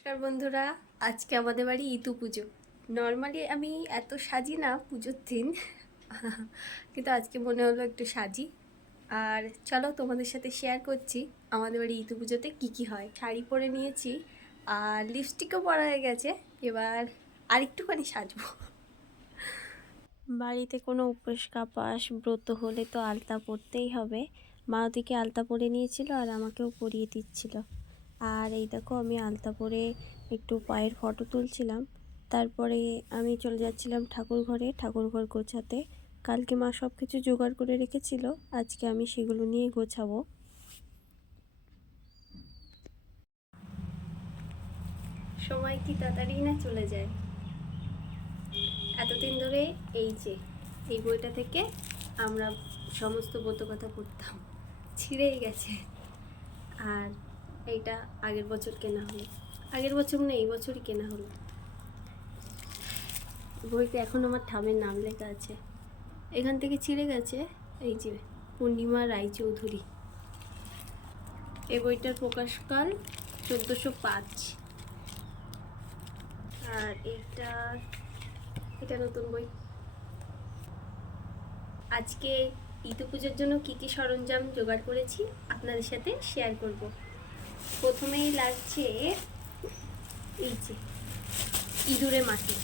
নমস্কার বন্ধুরা, আজকে আমাদের বাড়ি ইতু পুজো। নর্মালি আমি এত সাজি না পুজোর দিন, কিন্তু আজকে মনে হলো একটু সাজি। আর চলো তোমাদের সাথে শেয়ার করছি, আমাদের বাড়ি ইতু পুজোতে কী কী হয়। শাড়ি পরে নিয়েছি, আর লিপস্টিকও পরা হয়ে গেছে, এবার আরেকটুখানি সাজবো। বাড়িতে কোনো উপোস কাপাস, ব্রত হলে তো আলতা পরতেই হবে। মা ওদিকে আলতা পরে নিয়েছিল আর আমাকেও পরিয়ে দিচ্ছিল। আর এই দেখো আমি আলতা পরে একটু পায়ের ফটো তুলছিলাম। তারপরে আমি চলে যাচ্ছিলাম ঠাকুর ঘরে, ঠাকুর ঘর গোছাতে। কালকে মা সব কিছু জোগাড় করে রেখেছিল, আজকে আমি সেগুলো নিয়ে গোছাবো। সময় কি তাড়াতাড়ি না চলে যায়? এতদিন ধরে এই যে, এই বইটা থেকে আমরা সমস্ত কথা পড়তাম, ছিঁড়েই গেছে। আর এইটা আগের বছর কেনা হলো। আগের বছর না এই বছরই কেনা হলো। বইতে এখন আমার ঠামের নাম লেখা আছে। এখান থেকে ছিঁড়ে গেছে এই যে পূর্ণিমা রায়চৌধুরী। এই বইটার প্রকাশকাল চোদ্দোশো পাঁচ। আর এটা এটা নতুন বই। আজকে ইদু পুজোর জন্য কী কী সরঞ্জাম জোগাড় করেছি আপনাদের সাথে শেয়ার করব। প্রথমেই লাগছে এই যে ইঁদুরে মাটি।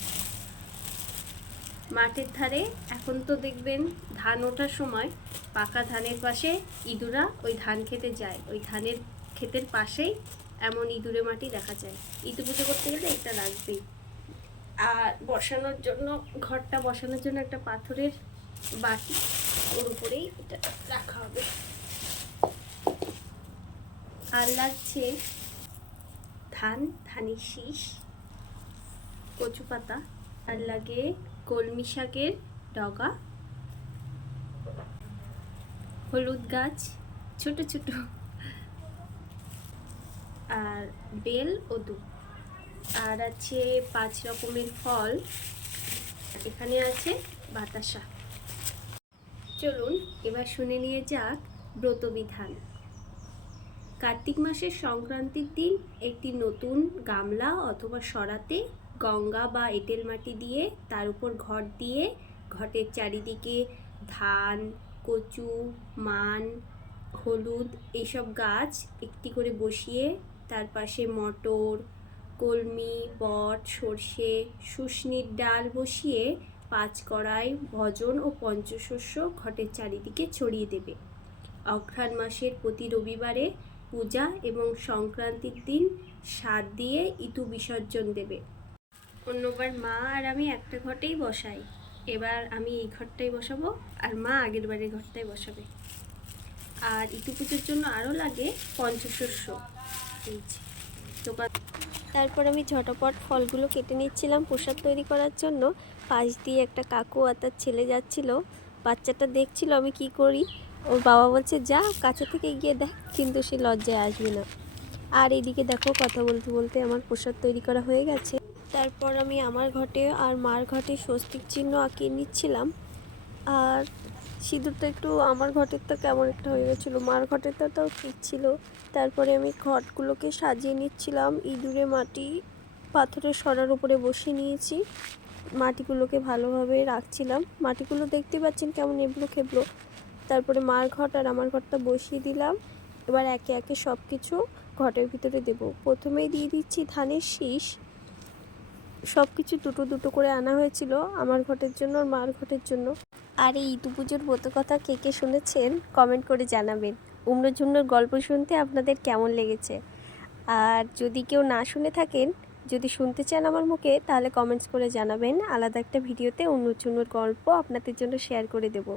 মাঠের ধারে এখন তো দেখবেন ধান ওঠার সময় পাকা ধানের পাশে ইঁদুরা ওই ধান খেতে যায়। ওই ধানের ক্ষেতের পাশেই এমন ইঁদুরে মাটি দেখা যায়। ইঁদু পুজো করতে গেলে এটা লাগবেই। আর বসানোর জন্য, ঘরটা বসানোর জন্য একটা পাথরের বাটি, ওর উপরেই এটা রাখা হবে। আর লাগছে ধান ধানের শীষ, কচু পাতা, আর লাগে কলমি শাকের ডগা, হলুদ গাছ, ছোট ছোট, আর বেল ও দুধ। আর আছে পাঁচ রকমের ফল। এখানে আছে বাতাসা। চলুন, এবার শুনে নিয়ে যাক ব্রতবিধান। কার্তিক মাসের সংক্রান্তির দিন একটি নতুন গামলা অথবা সরাতে গঙ্গা বা এঁটেল মাটি দিয়ে তার উপর ঘট দিয়ে ঘটের চারিদিকে ধান, কচু, মান, হলুদ এইসব গাছ একটি করে বসিয়ে তার পাশে মটর, কলমি, বট, সর্ষে শুশনির ডাল বসিয়ে পাঁচ কড়াই ভজন ও পঞ্চশস্য ঘটের চারিদিকে ছড়িয়ে দেবে। অঘ্রাণ মাসের প্রতি রবিবারে পূজা এবং সংক্রান্তির দিন সাত দিয়ে ইতু বিসর্জন দেবে। অন্যবার মা আর আমি একটা ঘটেই বসাই। এবার আমি এই ঘরটাই বসাবো আর মা আগের বারের ঘরটাই বসাবে। আর ইতু পুজোর জন্য আরও লাগে পঞ্চশস্য। এই দোকান তারপর আমি ঝটপট ফলগুলো কেটে নিচ্ছিলাম প্রসাদ তৈরি করার জন্য। পাশ দিয়ে একটা কাকু আর তার ছেলে যাচ্ছিল। বাচ্চাটা দেখছিল আমি কি করি? ওর বাবা বলছে, যা, কাছে থেকে গিয়ে দেখ, কিন্তু সে লজ্জায় আসবে না। আর এদিকে দেখো, কথা বলতে বলতে আমার প্রসাদ তৈরি করা হয়ে গেছে। তারপর আমি আমার ঘটে আর মার ঘটে স্বস্তিক চিহ্ন আঁকিয়ে নিচ্ছিলাম। আর সিঁদুরটা একটু আমার ঘটের তো কেমন একটা হয়ে গেছিল। মার ঘটেরটা তাও ঠিক ছিল। তারপরে আমি ঘটগুলোকে সাজিয়ে নিচ্ছিলাম। ইঁদুরে মাটি পাথরের সরার উপরে বসিয়ে নিয়েছি। মাটিগুলোকে ভালোভাবে রাখছিলাম। মাটিগুলো দেখতে পাচ্ছেন কেমন এবলো খেবলো। তারপরে মার ঘট আর আমার ঘরটা বসিয়ে দিলাম। এবার একে একে সব কিছু ঘটের ভিতরে দেব। প্রথমেই দিয়ে দিচ্ছি ধানের শীষ। সব কিছু দুটো দুটো করে আনা হয়েছিল আমার ঘটের জন্য আর মার ঘটের জন্য। আর এই ইদু পুজোর ব্রত কথা কে কে শুনেছেন কমেন্ট করে জানাবেন। উমরো ঝুমরোর গল্প শুনতে আপনাদের কেমন লেগেছে? আর যদি কেউ না শুনে থাকেন, যদি শুনতে চান আমার মুখে, তাহলে কমেন্টস করে জানাবেন। আলাদা একটা ভিডিওতে অন্য গল্প আপনাদের জন্য শেয়ার করে দেব।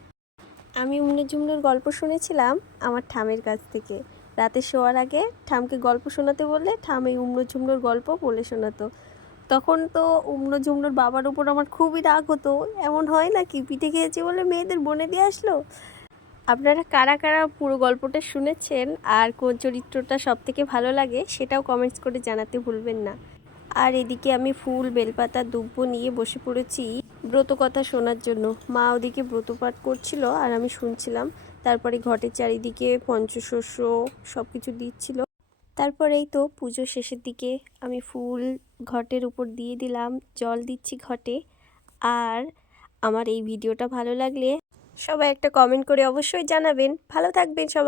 আমি উমনে ঝুমরোর গল্প শুনেছিলাম আমার ঠামের কাছ থেকে। রাতে শোয়ার আগে ঠামকে গল্প শোনাতে বললে ঠাম এই উমনো ঝুমনোর গল্প বলে শোনাতো। তখন তো উমনো ঝুমনোর বাবার উপর আমার খুবই রাগ হতো। এমন হয় নাকি? পিঠে খেয়েছে বলে মেয়েদের বনে দিয়ে আসলো? আপনারা কারা কারা পুরো গল্পটা শুনেছেন আর কোন চরিত্রটা সব থেকে ভালো লাগে সেটাও কমেন্টস করে জানাতে ভুলবেন না। আর এদিকে আমি ফুল, বেলপাতা, দুব্ব নিয়ে বসে পড়েছি। ব্রত কথা শোনার জন্য। মা ওদিকে ব্রত পাঠ করছিল আর আমি শুনছিলাম। তারপরে ঘটের চারিদিকে পঞ্চশস্য সব কিছু দিচ্ছিল তারপরেই তো পুজো শেষের দিকে আমি ফুল ঘটের উপর দিয়ে দিলাম, জল দিচ্ছি ঘটে। আর আমার এই ভিডিওটা ভালো লাগলে সবাই একটা কমেন্ট করে অবশ্যই জানাবেন। ভালো থাকবেন সবাই।